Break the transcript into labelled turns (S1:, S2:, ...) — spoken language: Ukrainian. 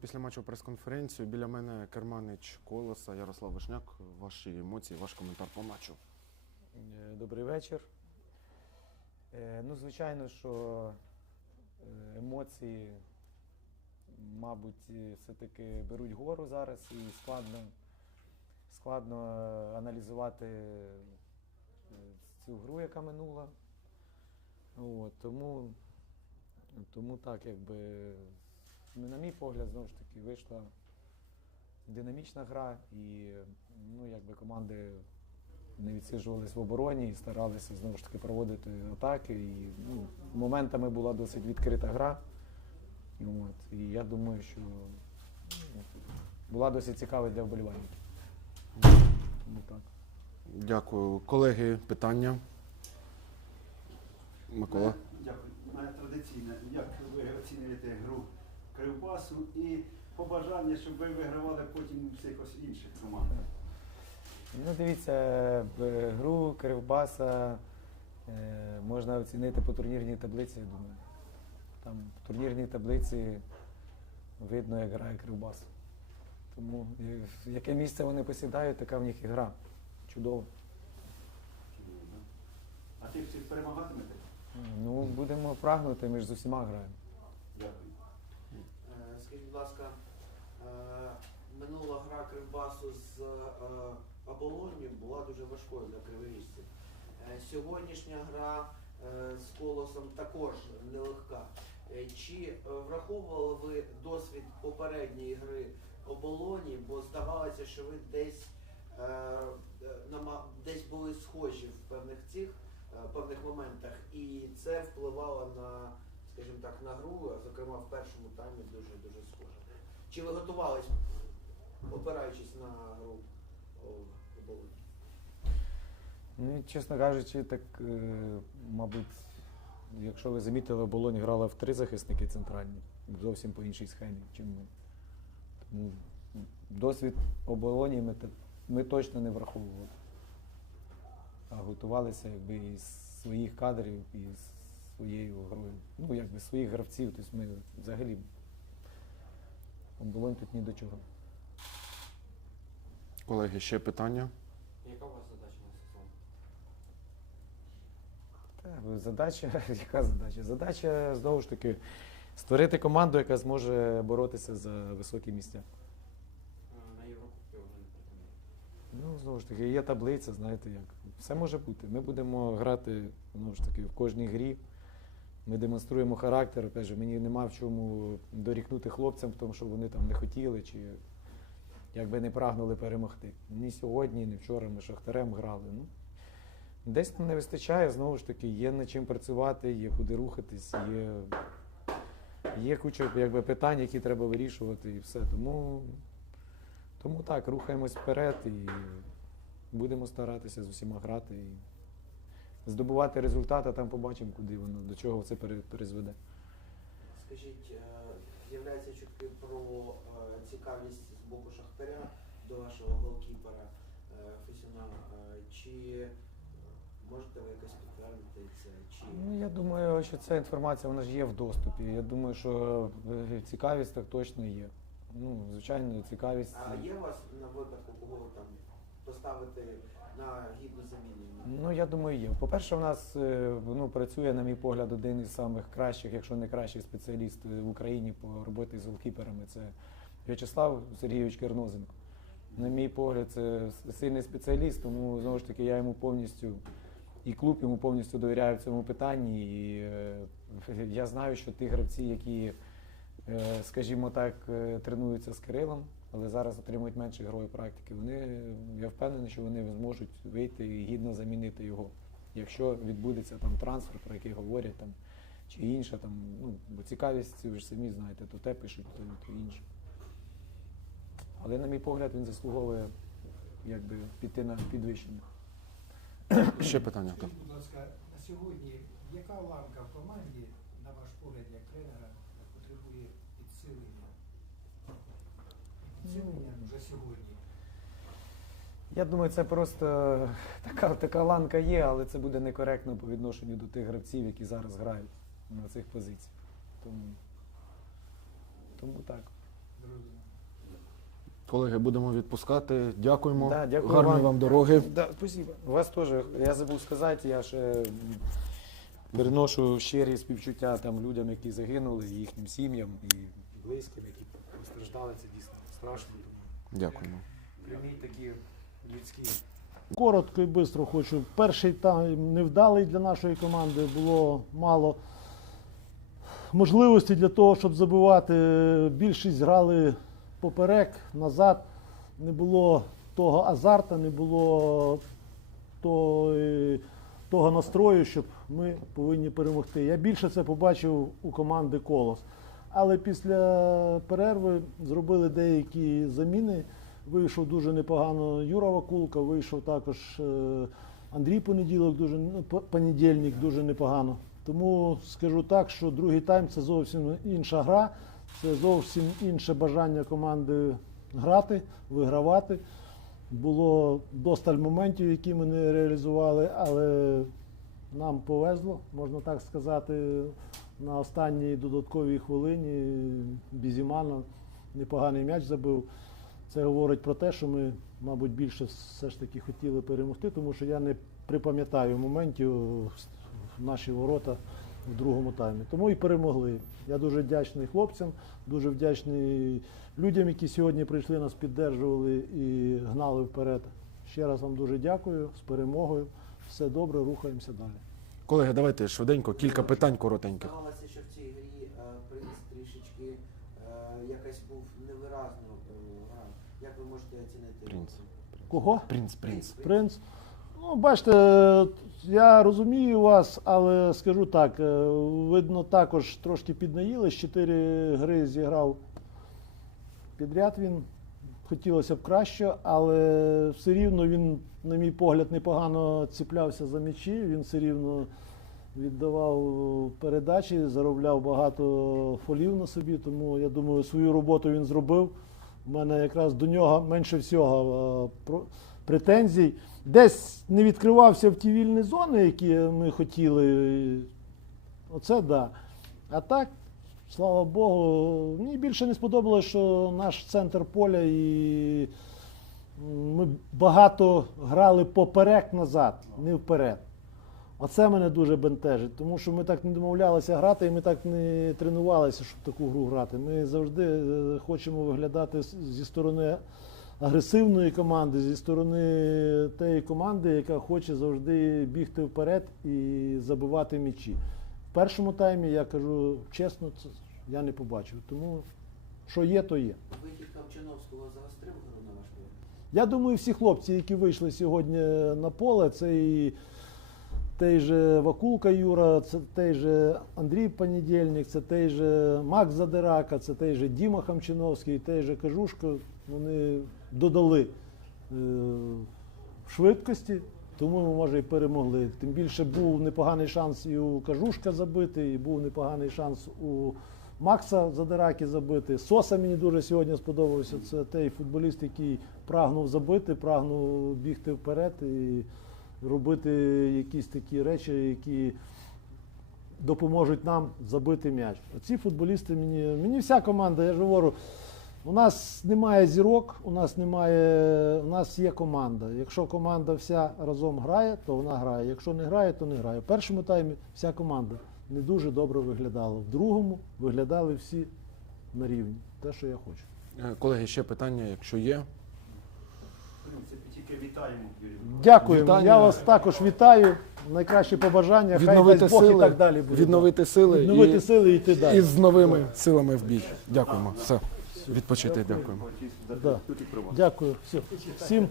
S1: Після матчу прес-конференцію. Біля мене керманич колеса Ярослав Вишняк. Ваші емоції, ваш коментар по матчу.
S2: Е, Добрий вечір. Е, Ну, звичайно, що е, емоції, мабуть, все-таки беруть гору зараз і складно, складно аналізувати цю гру, яка минула. От, тому, тому так, якби, на мій погляд, знову ж таки, вийшла динамічна гра, і ну, якби команди не відсиджувались в обороні і старалися знову ж таки проводити атаки. І ну, моментами була досить відкрита гра. От, і я думаю, що ну, була досить цікава для вболівальників. Тому так.
S1: Дякую. Колеги, питання. Микола.
S3: Дякую. У мене традиційне. Як ви оцінюєте гру Кривбасу і побажання, щоб ви вигравали потім всіх інших команд?
S2: Ну, дивіться, е, гру Кривбаса е, можна оцінити по турнірній таблиці, я думаю. Там в турнірній таблиці видно, як грає Кривбас. Тому е, яке місце вони посідають, така в них і гра. Чудово.
S3: А тих всіх перемагатимете?
S2: Ну, будемо прагнути, ми ж з усіма граємо.
S3: Дякую.
S4: Скажіть, будь ласка, е, минула гра Кривбасу з е, оболонню була дуже важкою для криворіжців. Е, Сьогоднішня гра з колосом також нелегка. Чи враховували ви досвід попередньої гри оболоні, бо здавалося, що ви десь, десь були схожі в певних цих певних моментах, і це впливало на скажімо так, на гру, а зокрема в першому таймі дуже дуже схоже. Чи ви готувались, опираючись на гру оболонь?
S2: Ну, чесно кажучи, так, е, мабуть, якщо ви замітили, оболонь грала в три захисники центральні, зовсім по іншій схемі, чим ми. Тому досвід оболоні ми, ми точно не враховували. А готувалися якби із своїх кадрів і з своєю грою. Ну, якби своїх гравців. Тобто ми взагалі оболонь тут ні до чого.
S1: Колеги, ще питання.
S5: Яка у вас задача на сезон?
S2: Так, задача, яка задача? Задача знову ж таки створити команду, яка зможе боротися за високі місця.
S5: Е, На Єврокубки вже не претендуєте.
S2: Ну, знову ж таки, є таблиця, знаєте як. Все може бути. Ми будемо грати знову ж таки в кожній грі. Ми демонструємо характер. Опять же, мені нема в чому дорікнути хлопцям в тому, що вони там не хотіли чи якби не прагнули перемогти. Ні сьогодні, ні вчора ми шахтарем грали. Ну, десь нам не вистачає, знову ж таки, є над чим працювати, є куди рухатись, є, є куча якби, питань, які треба вирішувати, і все. Тому, тому так, рухаємось вперед і будемо старатися з усіма грати і здобувати результат, а там побачимо, куди воно, до чого це призведе.
S4: Скажіть, е, з'являються чутки про е, цікавість з боку Шахтаря до вашого голкіпера е, Фесюна. Е, Чи е, можете ви якось підтвердити це? Чи
S2: Ну, я думаю, що ця інформація вона ж є в доступі. Я думаю, що е, цікавість так точно є. Ну, звичайно, цікавість.
S4: а є у вас на випадку кого ви там поставити на гідну заміну?
S2: Ну, я думаю, є. По-перше, в нас е, ну, працює, на мій погляд, один із самих кращих, якщо не кращий спеціаліст в Україні по роботі з голкіперами. Це В'ячеслав Сергійович Кернозенко. На мій погляд, це сильний спеціаліст, тому знову ж таки я йому повністю і клуб йому повністю довіряє в цьому питанні. І е, я знаю, що ті гравці, які, е, скажімо так, е, тренуються з Кирилом, але зараз отримують менше ігрової практики, вони, я впевнений, що вони зможуть вийти і гідно замінити його. Якщо відбудеться там трансфер, про який говорять, там, чи інше, там, ну, бо цікавість, ви ж самі знаєте, то те пишуть, то, то інше. Але, на мій погляд, він заслуговує якби, піти на підвищення.
S1: Ще питання.
S6: Скажіть, будь ласка, на сьогодні яка ланка в команді, на ваш погляд, як тренера, потребує підсилення? Підсилення вже сьогодні.
S2: Я думаю, це просто така, така ланка є, але це буде некоректно по відношенню до тих гравців, які зараз грають на цих позиціях. Тому, тому так.
S1: Колеги, будемо відпускати. Дякуємо.
S2: Да, дякую
S1: Гарної
S2: вам.
S1: вам дороги.
S2: Да, спасибо. Вас теж, я забув сказати, я ще м, приношу щирі співчуття там людям, які загинули, їхнім сім'ям і близьким, які постраждали. Це дійсно страшно. Тому
S1: Дякуємо.
S2: прямі такі людські.
S7: Коротко і швидко хочу. Перший тайм невдалий для нашої команди. Було мало можливостей для того, щоб забивати. Більшість грали поперек, назад. Не було того азарта, не було той, того настрою, щоб ми повинні перемогти. Я більше це побачив у команди Колос. Але після перерви зробили деякі заміни. Вийшов дуже непогано Юра Вакулка, вийшов також е, Андрій Понеділок, дуже ну, понедільник дуже непогано. Тому скажу так, що другий тайм це зовсім інша гра, це зовсім інше бажання команди грати, вигравати. Було досталь моментів, які ми не реалізували, але нам повезло, можна так сказати. На останній додатковій хвилині Бізімана непоганий м'яч забив. Це говорить про те, що ми, мабуть, більше все ж таки хотіли перемогти, тому що я не припам'ятаю моментів в наші ворота в другому таймі. Тому і перемогли. Я дуже вдячний хлопцям, дуже вдячний людям, які сьогодні прийшли, нас піддержували і гнали вперед. Ще раз вам дуже дякую з перемогою. Все добре, рухаємося далі.
S1: Колеги, давайте швиденько, кілька питань коротеньких.
S4: Здавалося, що в цій грі е, принц трішечки е, якась був невиразно е. Як ви можете оцінити?
S1: Принц.
S7: Кого?
S1: Принц, принц.
S7: Принц. Ну, бачите, я розумію вас, але скажу так, видно, також трошки піднаїли. Чотири гри зіграв підряд він. Хотілося б краще, але все рівно він, на мій погляд, непогано ціплявся за м'ячі. Він все рівно віддавав передачі, заробляв багато фолів на собі. Тому я думаю, свою роботу він зробив. У мене якраз до нього менше всього претензій. Десь не відкривався в ті вільні зони, які ми хотіли. Оце так. Да. А так, слава Богу, мені більше не сподобалося, що наш центр поля і ми багато грали поперек назад, не вперед. Оце мене дуже бентежить, тому що ми так не домовлялися грати, і ми так не тренувалися, щоб таку гру грати. Ми завжди е, хочемо виглядати зі сторони агресивної команди, зі сторони тієї команди, яка хоче завжди бігти вперед і забивати м'ячі. Першому таймі я кажу чесно, це я не побачив. Тому що є, то є.
S4: Вихід Камчановського загострив гру на ваш погляд?
S7: Я думаю, всі хлопці, які вийшли сьогодні на поле, це і той же Вакулка Юра, це той же Андрій Понедільник, це той же Макс Задирака, це той же Діма Хамчиновський, той же Кажушко. Вони додали е, швидкості, тому ми, може, і перемогли. Тим більше був непоганий шанс і у Кажушка забити, і був непоганий шанс у Макса Задираки забити. Соса мені дуже сьогодні сподобався. Це той футболіст, який прагнув забити, прагнув бігти вперед і робити якісь такі речі, які допоможуть нам забити м'яч. Ці футболісти мені, мені вся команда, я ж говорю, у нас немає зірок, у нас немає, у нас є команда. Якщо команда вся разом грає, то вона грає. Якщо не грає, то не грає. В першому таймі вся команда не дуже добре виглядала. В другому виглядали всі на рівні. Те, що я хочу.
S1: Е, Колеги, ще питання, якщо є.
S3: В принципі, тільки вітаємо,
S7: Дякую.
S1: Вітання.
S7: Я вас також вітаю. Найкращі побажання. Хай
S1: Відновити
S7: дасть Бог і так далі буде.
S1: відновити сили
S7: Відновити
S1: і,
S7: сили і йти далі.
S1: і з новими силами в бій. Дякуємо. Все. Відпочити, дякуємо.
S7: Да. Дякую. Всім